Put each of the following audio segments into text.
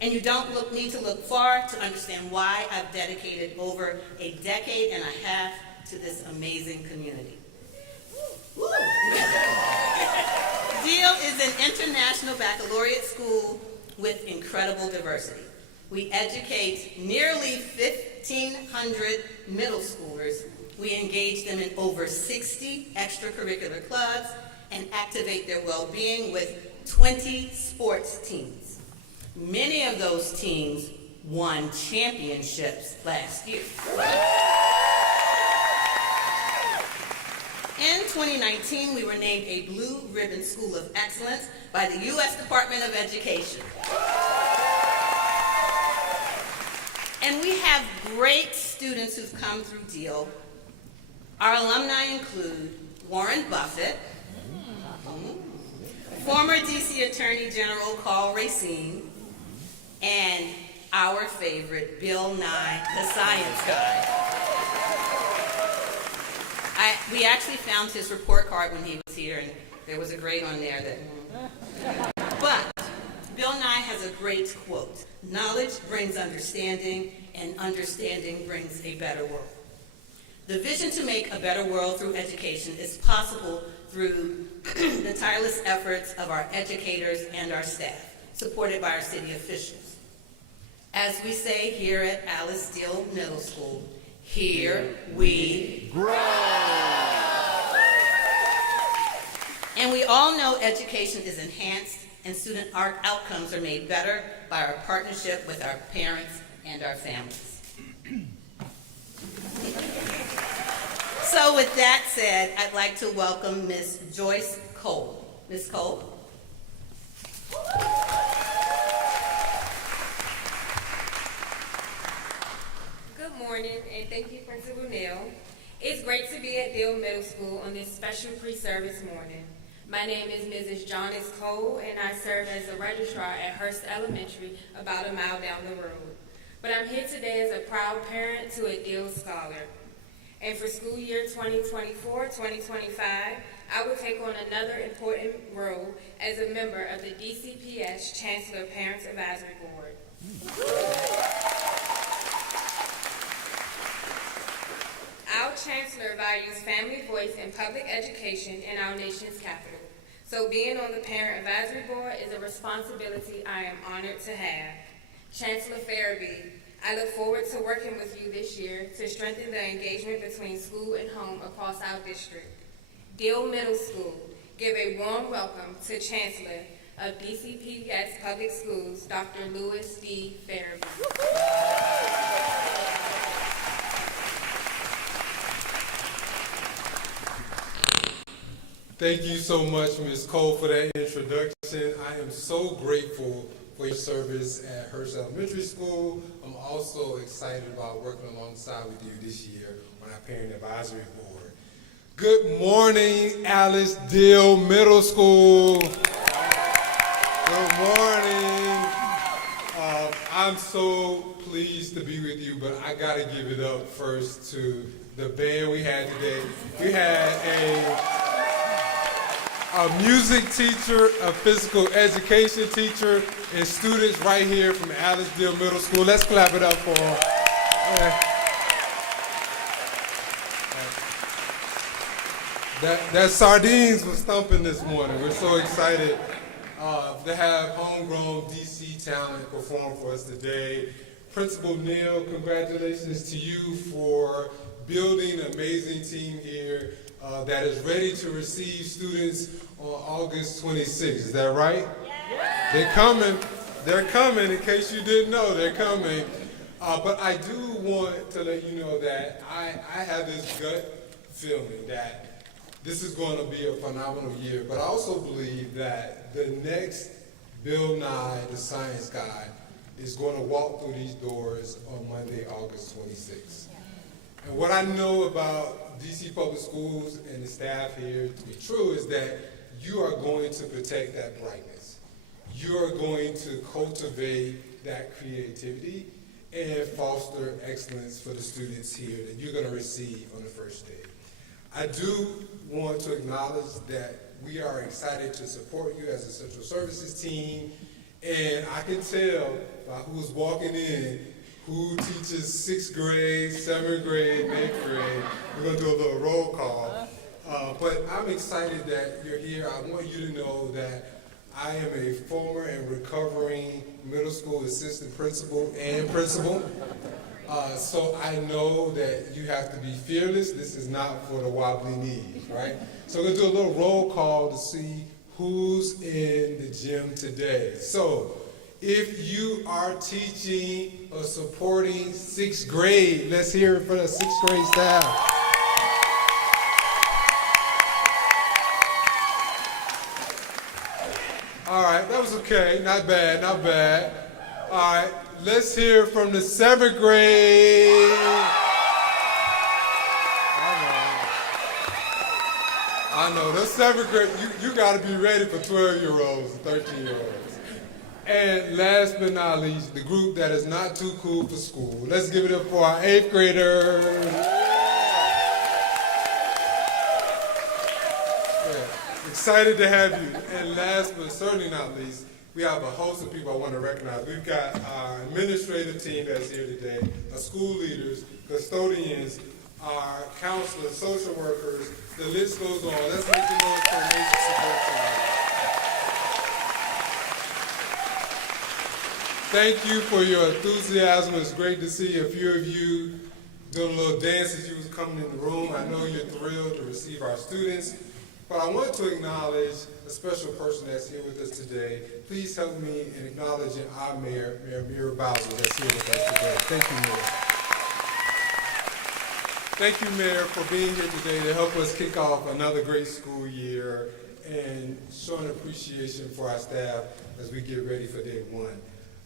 And you don't need to look far to understand why I've dedicated over a decade and a half to this amazing community. Woo. Deal is an international baccalaureate school with incredible diversity. We educate nearly 1,500 middle schoolers. We engage them in over 60 extracurricular clubs and activate their well-being with 20 sports teams. Many of those teams won championships last year. In 2019, we were named a Blue Ribbon School of Excellence by the U.S. Department of Education. And we have great students who've come through Deal. Our alumni include Warren Buffett, former D.C. Attorney General Carl Racine, and our favorite, Bill Nye, the science guy. We actually found his report card when he was here, and there was a grade on there that... But Bill Nye has a great quote: "Knowledge brings understanding, and understanding brings a better world." The vision to make a better world through education is possible through the tireless efforts of our educators and our staff, supported by our city officials. As we say here at Alice Deal Middle School, here we grow. And we all know education is enhanced and student outcomes are made better by our partnership with our parents and our families. So with that said, I'd like to welcome Ms. Joyce Cole. Ms. Cole. Good morning, and thank you, Principal Neal. It's great to be at Deal Middle School on this special pre-service morning. My name is Mrs. Janice Cole, and I serve as a registrar at Hurst Elementary, about a mile down the road. But I'm here today as a proud parent to a Deal Scholar. And for school year 2024-2025, I will take on another important role as a member of the DCPS Chancellor Parents Advisory Board. Our Chancellor values family voice in public education in our nation's capital. So being on the Parent Advisory Board is a responsibility I am honored to have. Chancellor Farabee, I look forward to working with you this year to strengthen the engagement between school and home across our district. Deal Middle School, give a warm welcome to Chancellor of DCPS Public Schools, Dr. Louis D. Farabee. Thank you so much, Ms. Cole, for that introduction. I am so grateful for your service at Hurst Elementary School. I'm also excited about working alongside with you this year on our Parent Advisory Board. Good morning, Alice Deal Middle School. Good morning. I'm so pleased to be with you, but I got to give it up first to the band we had today. We had a music teacher, a physical education teacher, and students right here from Alice Deal Middle School. Let's clap it up for them. That sardines was thumping this morning. We're so excited to have homegrown DC talent perform for us today. Principal Neal, congratulations to you for building an amazing team here that is ready to receive students on August 26th. Is that right? Yes. They're coming. They're coming. In case you didn't know, they're coming. But I do want to let you know that I have this gut feeling that this is going to be a phenomenal year. But I also believe that the next Bill Nye, the science guy, is going to walk through these doors on Monday, August 26th. And what I know about DC Public Schools and the staff here to be true is that you are going to protect that brightness. You are going to cultivate that creativity and foster excellence for the students here that you're going to receive on the first day. I do want to acknowledge that we are excited to support you as a Central Services team, And I can tell by who's walking in who teaches 6th grade, 7th grade, 8th grade. We're going to do a little roll call. But I'm excited that you're here. I want you to know that I am a former and recovering middle school assistant principal and principal. So I know that you have to be fearless. This is not for the wobbly knees, right? So we're going to do a little roll call to see who's in the gym today. So if you are teaching or supporting 6th grade, let's hear it for the 6th grade staff. All right, that was okay. Not bad, not bad. All right, let's hear from the 7th grade. I know, the 7th grade, you got to be ready for 12-year-olds and 13-year-olds. And last but not least, the group that is not too cool for school. Let's give it up for our 8th graders. Yeah, excited to have you. And last but certainly not least, we have a host of people I want to recognize. We've got our administrative team that's here today, our school leaders, custodians, our counselors, social workers, the list goes on. Let's make the noise for a major support team. Thank you for your enthusiasm. It's great to see a few of you doing a little dance as you was coming in the room. I know you're thrilled to receive our students, but I want to acknowledge a special person that's here with us today. Please help me in acknowledging our mayor, Mayor Mira Bowser, that's here with us today. Thank you, Mayor. Thank you, Mayor, for being here today to help us kick off another great school year and showing appreciation for our staff as we get ready for day one.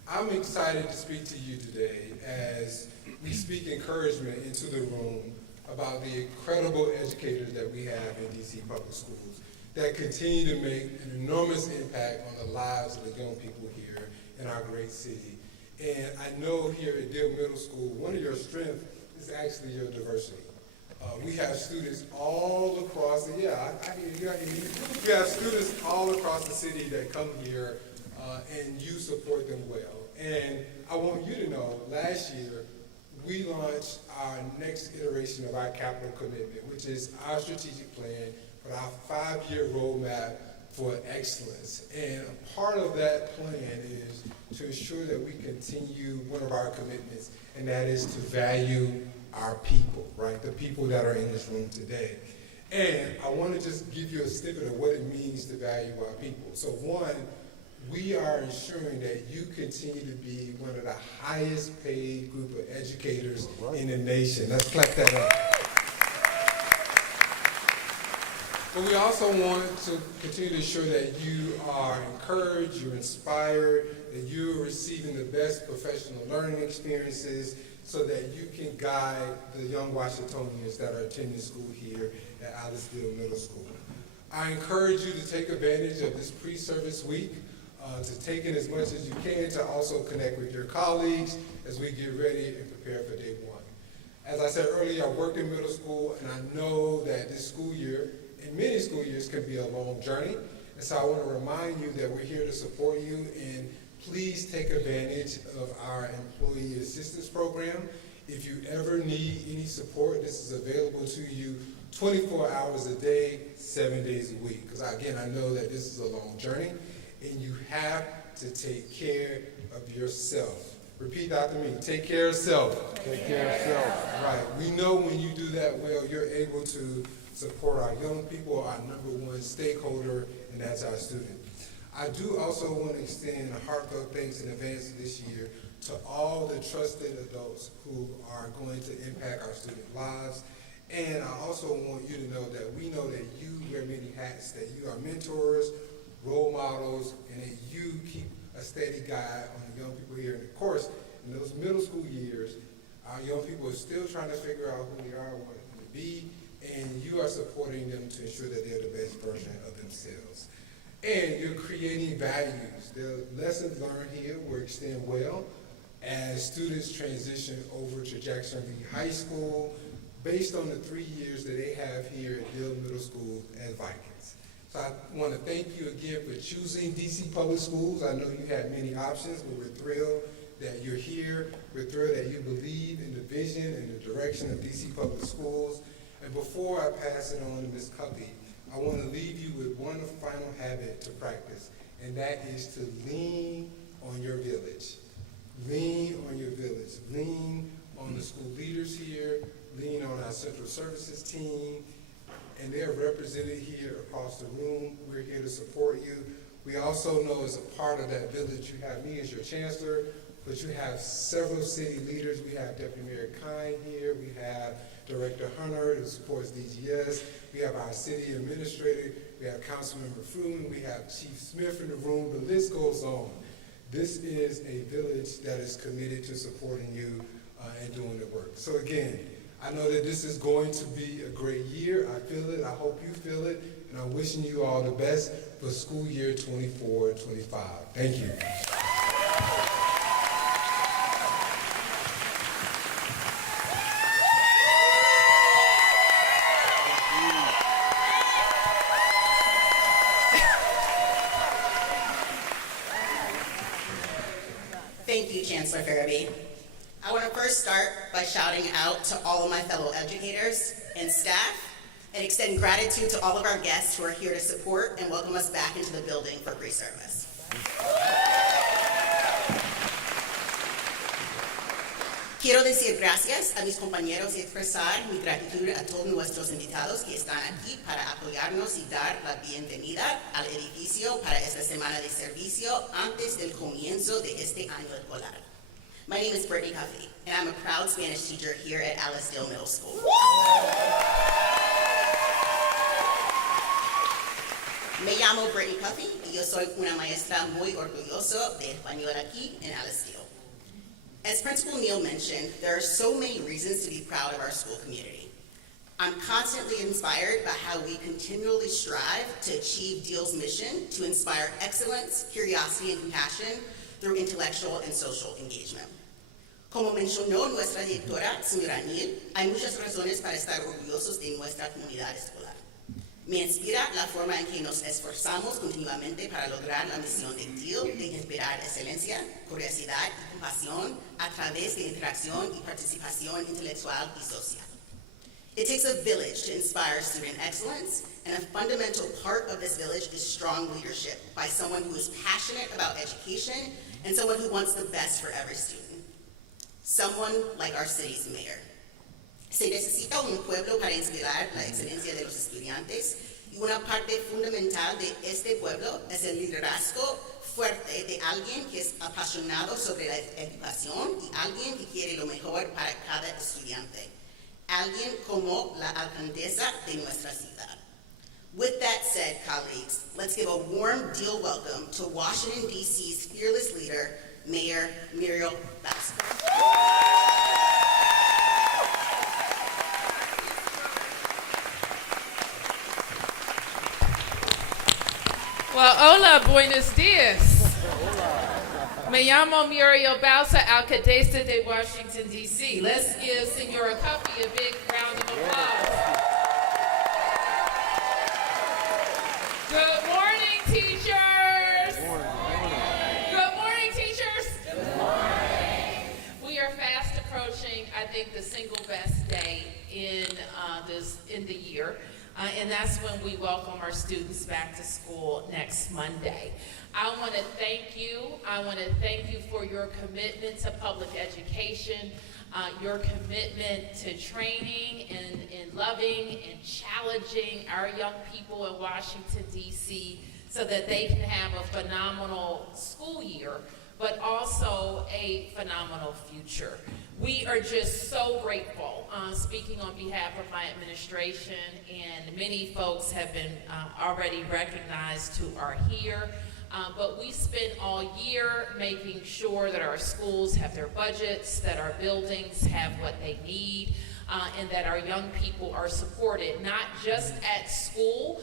I'm excited to speak to you today as we speak encouragement into the room about the incredible educators that we have in DC Public Schools that continue to make an enormous impact on the lives of the young people here in our great city. And I know here at Dill Middle School, one of your strengths is actually your diversity. We have students all across the, I hear you, I hear you. We have students all across the city that come here and you support them well. And I want you to know, last year, we launched our next iteration of our capital commitment, which is our strategic plan for our 5-year roadmap for excellence. And a part of that plan is to ensure that we continue one of our commitments, and that is to value our people, right? The people that are in this room today. And I want to just give you a snippet of what it means to value our people. So one, we are ensuring that you continue to be one of the highest paid group of educators in the nation. Let's clap that up. But we also want to continue to ensure that you are encouraged, you're inspired, that you're receiving the best professional learning experiences so that you can guide the young Washingtonians that are attending school here at Aliceville Middle School. I encourage you to take advantage of this pre-service week, to take in as much as you can, to also connect with your colleagues as we get ready and prepare for day one. As I said earlier, I worked in middle school, and I know that this school year, and many school years, can be a long journey. And so I want to remind you that we're here to support you, and please take advantage of our employee assistance program. If you ever need any support, this is available to you 24 hours a day, 7 days a week. Because again, I know that this is a long journey, and you have to take care of yourself. Repeat after me. Take care of self. Take care of self. Right. We know when you do that well, you're able to support our young people, our #1 stakeholder, and that's our student. I do also want to extend a heartfelt thanks in advance of this year to all the trusted adults who are going to impact our student lives. And I also want you to know that we know that you wear many hats, that you are mentors, role models, and that you keep a steady guide on the young people here. And of course, in those middle school years, our young people are still trying to figure out who they are, what they want to be, and you are supporting them to ensure that they're the best version of themselves. And you're creating values. The lessons learned here will extend well as students transition over to Jacksonville High School based on the 3 years that they have here at Dill Middle School as Vikings. So So I want to thank you again for choosing DC Public Schools. I know you had many options, but we're thrilled that you're here. We're thrilled that you believe in the vision and the direction of DC Public Schools. And before I pass it on to Ms. Cuppy, I want to leave you with one final habit to practice, and that is to lean on your village. Lean on your village. Lean on the school leaders here. Lean on our central services team. And they're represented here across the room. We're here to support you. We also know as a part of that village, you have me as your chancellor, but you have several city leaders. We have Deputy Mayor Kine here. We have Director Hunter who supports DGS. We have our city administrator. We have Councilmember Fruin. We have Chief Smith in the room. The list goes on. This is a village that is committed to supporting you and doing the work. So again, I know that this is going to be a great year. I feel it. I hope you feel it. And I'm wishing you all the best for school year 24-25. Thank you. Thank you, Chancellor Farabee. I want to first start by shouting out to all of my fellow educators and staff and extend gratitude to all of our guests who are here to support and welcome us back into the building for pre-service. Quiero decir gracias a mis compañeros y expresar mi gratitud a todos nuestros invitados que están aquí para apoyarnos y dar la bienvenida al edificio para esta semana de servicio antes del comienzo de este año escolar. My name is Brittany Huffey, and I'm a proud Spanish teacher here at Alicedale Middle School. Me llamo Brittany Huffey y yo soy una maestra muy orgullosa de español aquí en Alicedale. As Principal Neal mentioned, there are so many reasons to be proud of our school community. I'm constantly inspired by how we continually strive to achieve Deal's mission to inspire excellence, curiosity, and compassion through intellectual and social engagement. Como mencionó nuestra directora, señora Neal, hay muchas razones para estar orgullosos de nuestra comunidad escolar. Me inspira la forma en que nos esforzamos continuamente para lograr la misión de Deal de inspirar excelencia, curiosidad y compasión a través de interacción y participación intelectual y social. It takes a village to inspire student excellence, and a fundamental part of this village is strong leadership by someone who is passionate about education and someone who wants the best for every student. Someone like our city's mayor. Se necesita un pueblo para inspirar la excelencia de los estudiantes, y una parte fundamental de este pueblo es el liderazgo fuerte de alguien que es apasionado sobre la educación y alguien que quiere lo mejor para cada estudiante. Alguien como la alcaldesa de nuestra ciudad. With that said, colleagues, let's give a warm Deal welcome to Washington, D.C.'s fearless leader, Mayor Muriel Bowser. Well, hola, buenos dias. Me llamo Muriel Bowser, alcaldesa de Washington, D.C. Let's give Senora Cuppy a big round of applause. Good morning, teachers. Good morning, teachers. Good morning. We are fast approaching, I think, the single best day in the year. And that's when we welcome our students back to school next Monday. I want to thank you. I want to thank you for your commitment to public education, your commitment to training and loving and challenging our young people in Washington, D.C. so that they can have a phenomenal school year, but also a phenomenal future. We are just so grateful, speaking on behalf of my administration, and many folks have been already recognized who are here, but we spent all year making sure that our schools have their budgets, that our buildings have what they need, and that our young people are supported, not just at school,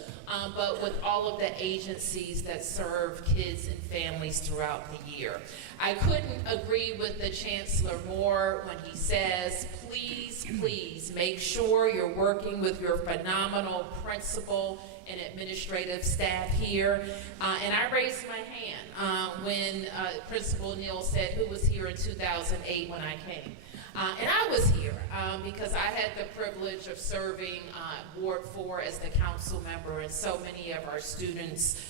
but with all of the agencies that serve kids and families throughout the year. I couldn't agree with the Chancellor more when he says, please, please make sure you're working with your phenomenal principal and administrative staff here. And I raised my hand when Principal Neal said who was here in 2008 when I came. And I was here because I had the privilege of serving Ward 4 as the council member, and so many of our students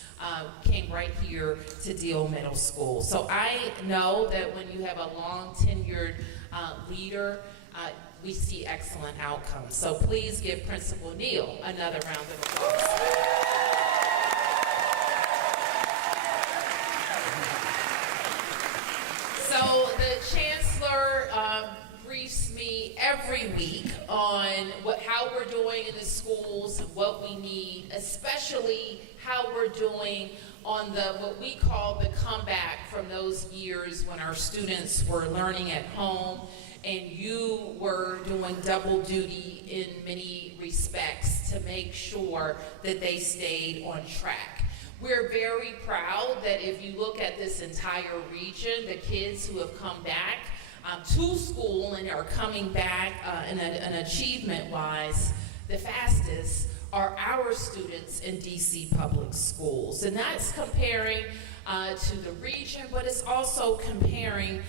came right here to Deal Middle School. So I know that when you have a long tenured leader, we see excellent outcomes. So please give Principal Neal another round of applause. So the Chancellor briefs me every week on how we're doing in the schools, what we need, especially how we're doing on what we call the comeback from those years when our students were learning at home and you were doing double duty in many respects to make sure that they stayed on track. We're very proud that if you look at this entire region, the kids who have come back to school and are coming back in achievement-wise, the fastest are our students in DC public schools. And that's comparing to the region, but it's also comparing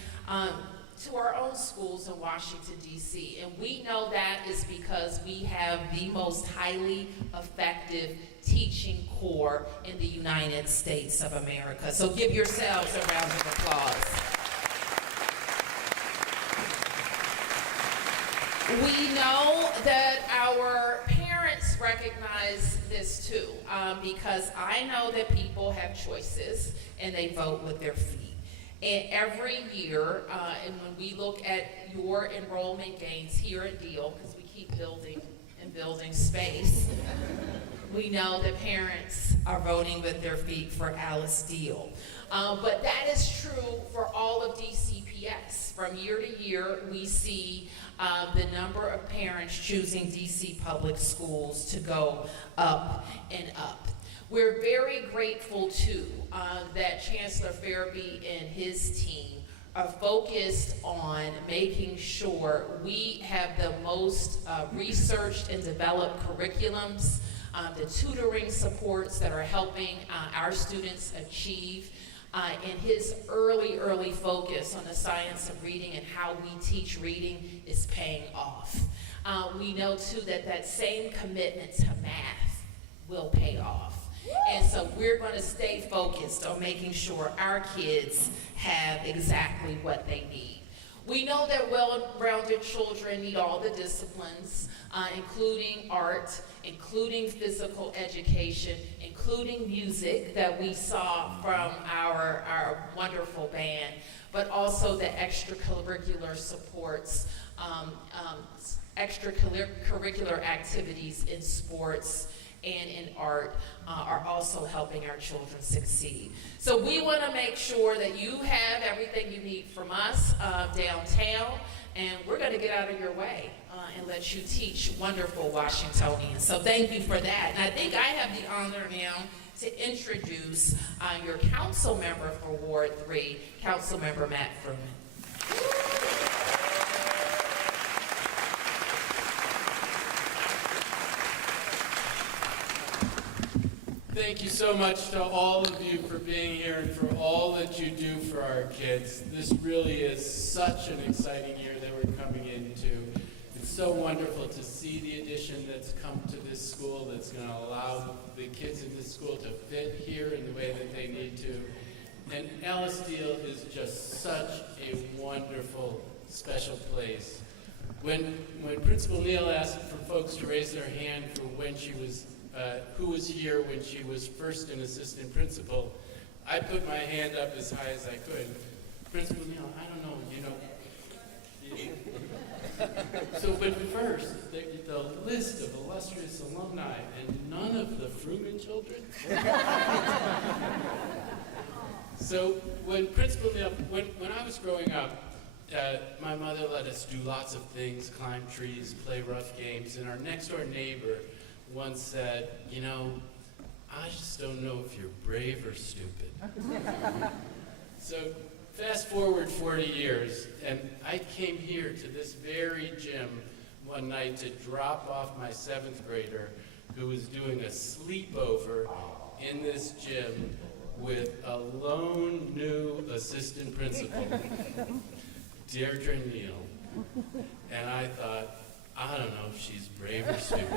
to our own schools in Washington, D.C. And we know that is because we have the most highly effective teaching corps in the United States of America. So give yourselves a round of applause. We know that our parents recognize this too, because I know that people have choices and they vote with their feet. And every year, and when we look at your enrollment gains here at Deal, because we keep building and building space, we know that parents are voting with their feet for Alice Deal. But that is true for all of DCPS. From year to year, we see the number of parents choosing DC public schools to go up and up. We're very grateful, too, that Chancellor Farabee and his team are focused on making sure we have the most researched and developed curriculums, the tutoring supports that are helping our students achieve, and his early focus on the science of reading and how we teach reading is paying off. We know, too, that same commitment to math will pay off. And so we're going to stay focused on making sure our kids have exactly what they need. We know that well-rounded children need all the disciplines, including art, including physical education, including music that we saw from our wonderful band, but also the extracurricular supports, extracurricular activities in sports and in art are also helping our children succeed. So we want to make sure that you have everything you need from us downtown, and we're going to get out of your way and let you teach wonderful Washingtonians. So thank you for that. And I think I have the honor now to introduce your council member for Ward 3, Council Member Matt Fruman. Thank you so much to all of you for being here and for all that you do for our kids. This really is such an exciting year that we're coming into. It's so wonderful to see the addition that's come to this school that's going to allow the kids in this school to fit here in the way that they need to. And Alice Deal is just such a wonderful, special place. When Principal Neal asked for folks to raise their hand for when she was who was here when she was first an assistant principal, I put my hand up as high as I could. Principal Neal, I don't know, you know. So, but first, the list of illustrious alumni, and none of the Fruman children. So, when Principal Neal, when I was growing up, my mother let us do lots of things, climb trees, play rough games, and our next door neighbor once said, you know, I just don't know if you're brave or stupid. So fast forward 40 years, and I came here to this very gym one night to drop off my 7th grader who was doing a sleepover in this gym with a lone new assistant principal, Deirdre Neal. And I thought, I don't know if she's brave or stupid.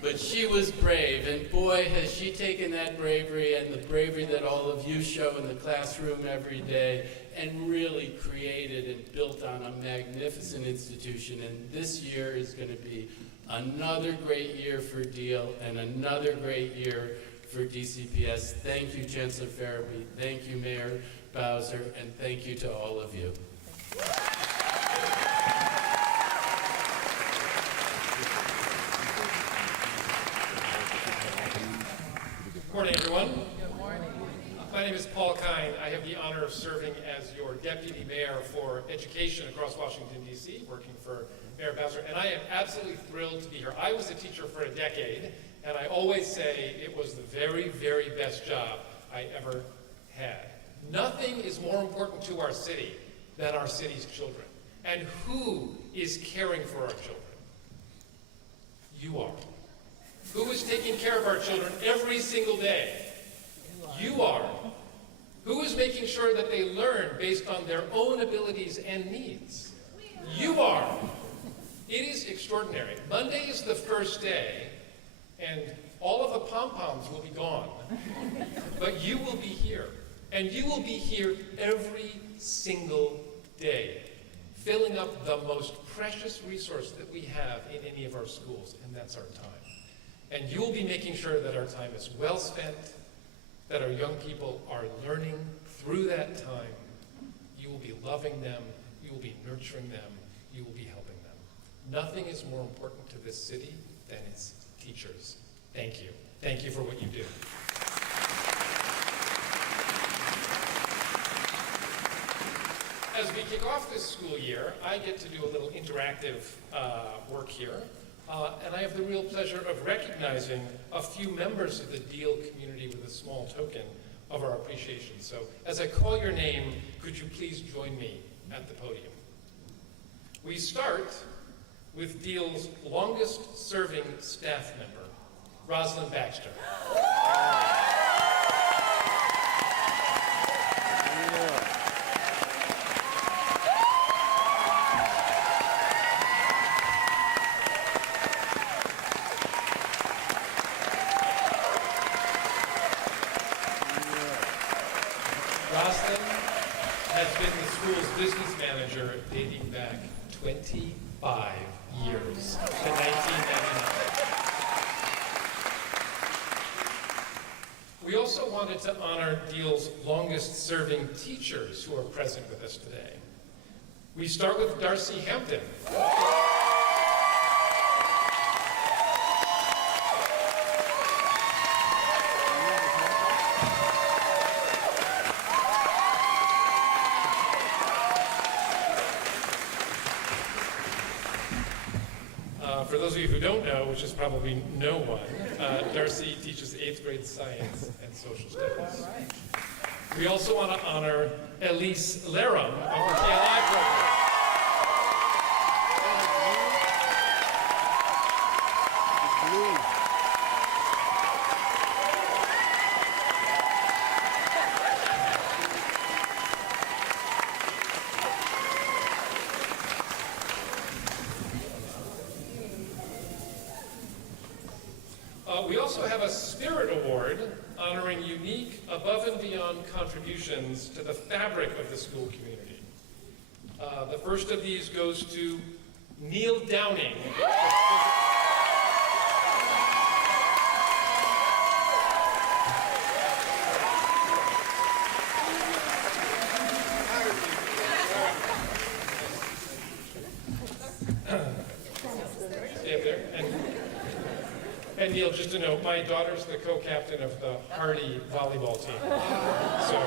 But she was brave, and boy, has she taken that bravery and the bravery that all of you show in the classroom every day and really created and built on a magnificent institution. And this year is going to be another great year for Deal and another great year for DCPS. Thank you, Chancellor Farabee. Thank you, Mayor Bowser, and thank you to all of you. Good morning, everyone. Good morning. My name is Paul Kine. I have the honor of serving as your deputy mayor for education across Washington, D.C., working for Mayor Bowser, and I am absolutely thrilled to be here. I was a teacher for a decade, and I always say it was the very, very best job I ever had. Nothing is more important to our city than our city's children. And who is caring for our children? You are. Who is taking care of our children every single day? You are. Who is making sure that they learn based on their own abilities and needs? You are. It is extraordinary. Monday is the first day, and all of the pom-poms will be gone. But you will be here. And you will be here every single day, filling up the most precious resource that we have in any of our schools, and that's our time. And you will be making sure that our time is well spent, that our young people are learning through that time. You will be loving them, you will be nurturing them, you will be helping them. Nothing is more important to this city than its teachers. Thank you. Thank you for what you do. As we kick off this school year, I get to do a little interactive work here. And I have the real pleasure of recognizing a few members of the Deal community with a small token of our appreciation. So as I call your name, could you please join me at the podium? We start with Deal's longest serving staff member, Rosalind Baxter. Business manager dating back 25 years to 1999. We also wanted to honor Deal's longest serving teachers who are present with us today. We start with Darcy Hampton. For those of you who don't know, which is probably no one, Darcy teaches 8th grade science and social studies. We also want to honor Elise Laram of our KLI program. We also have a Spirit Award honoring unique, above and beyond contributions to the fabric of the school community. The first of these goes to Neil Downing. Stay up there. And Neil, just to note, my daughter's the co-captain of the Hardy volleyball team. So,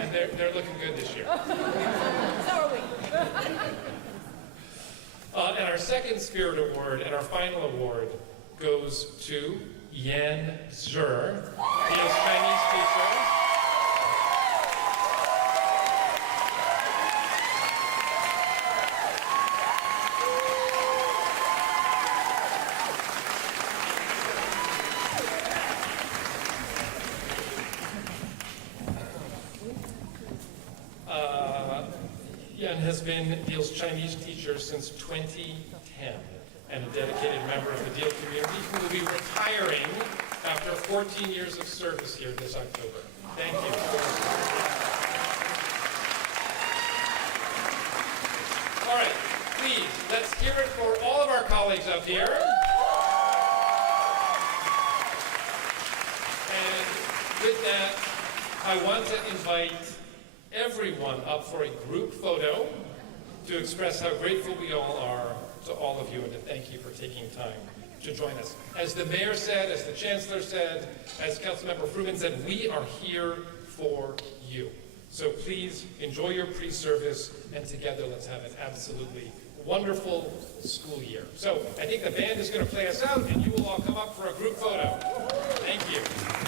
and they're looking good this year. So are we. And our second Spirit Award and our final award goes to Yan Zher. He is Chinese teacher. and has been Deal's Chinese teacher since 2010 and a dedicated member of the Deal community who will be retiring after 14 years of service here this October. Thank you. All right, please, let's hear it for all of our colleagues up here. And with that, I want to invite everyone up for a group photo to express how grateful we all are to all of you and to thank you for taking time to join us. As the mayor said, as the chancellor said, as Councilmember Fruman said, we are here for you. So please enjoy your pre-service, and together let's have an absolutely wonderful school year. So I think the band is going to play us out, and you will all come up for a group photo. Thank you.